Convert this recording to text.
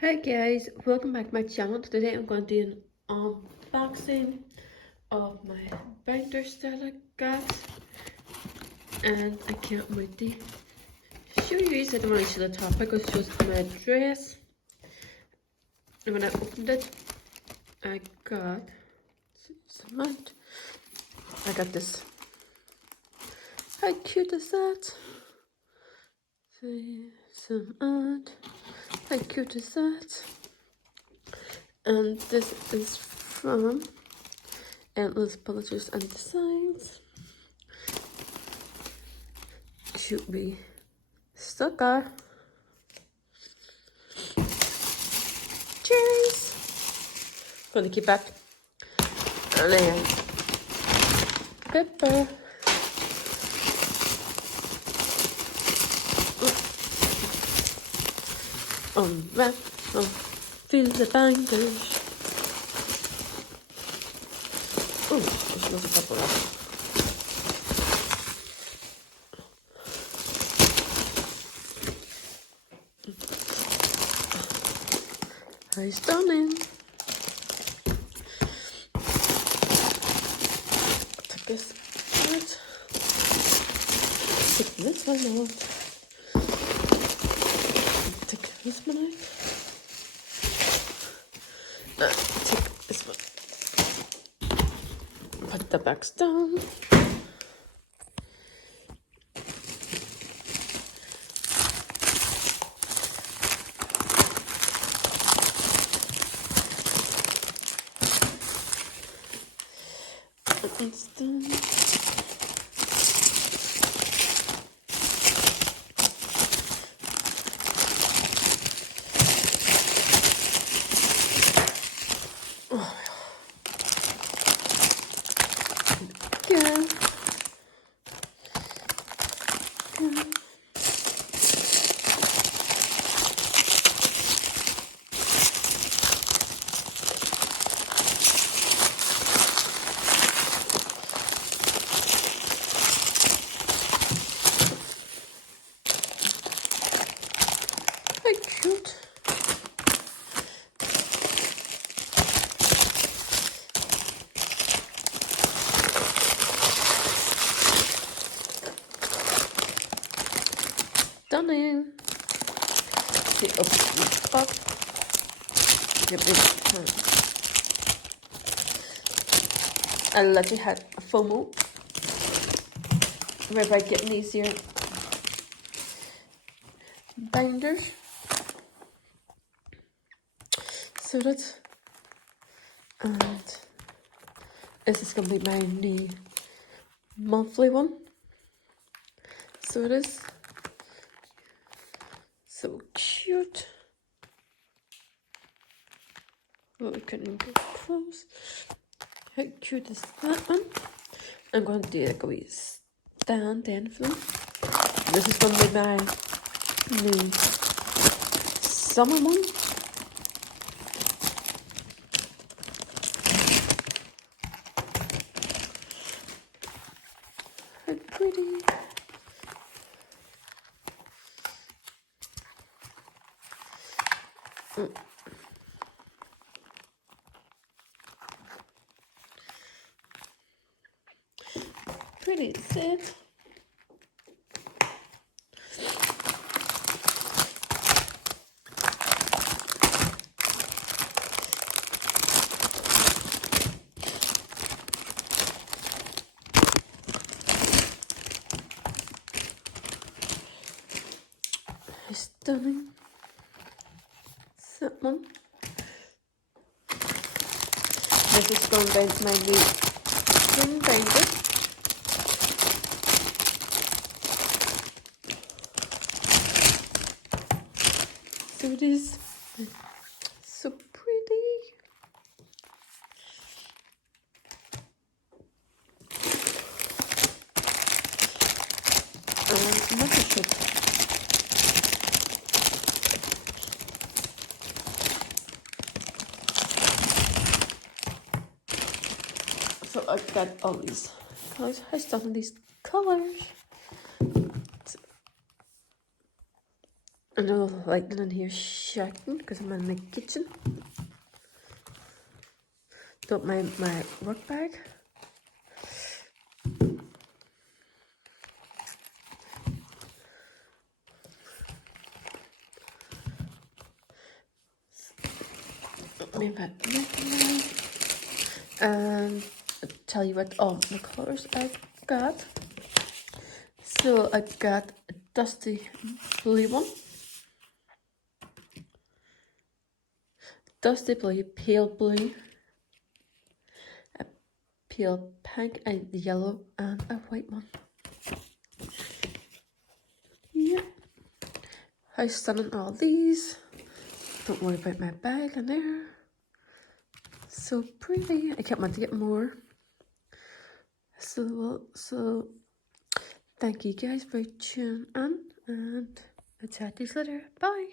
Hi guys, welcome back to my channel. Today I'm going to do an unboxing of my binders that I got, and I can't wait to show you. I don't want to show the topic, it's just my dress. And when I opened it, I got this. How cute is that? How cute is that? And this is from Endless Publishers and Designs. Should be sucker. Cheers! Gonna keep back. And then pepper. Unwrap, feel the bangers. Oh, it smells of pepper. How stunning. Take this out. Take this one out. Take this one out. Take this one. Put the bags down. It's done. Yeah. How cute. Stunning. The open up. Your big I literally had a FOMO where by getting these here binders. So that's, and this is going to be my new monthly one. So it is so cute. Well, we couldn't get close. How cute is that one? I'm going to do like a wee stand in for them. This is going to be my new summer one. How pretty. Pretty is it? Stunning. That one. This is going down to my new spring binder. So it is so pretty. Another shot. So I've got all these colors. I start on these colors. And a little lightning in here. checking because I'm in the kitchen. Don't mind my work bag. And I'll tell you what all the colors I got. So I got a dusty blue one, dusty blue, pale blue, a pale pink, and yellow, and a white one. Yeah. How stunning are these? Don't worry about my bag in there. So pretty. I can't wait to get more. So thank you guys for tuning in, and I'll chat to you later. Bye.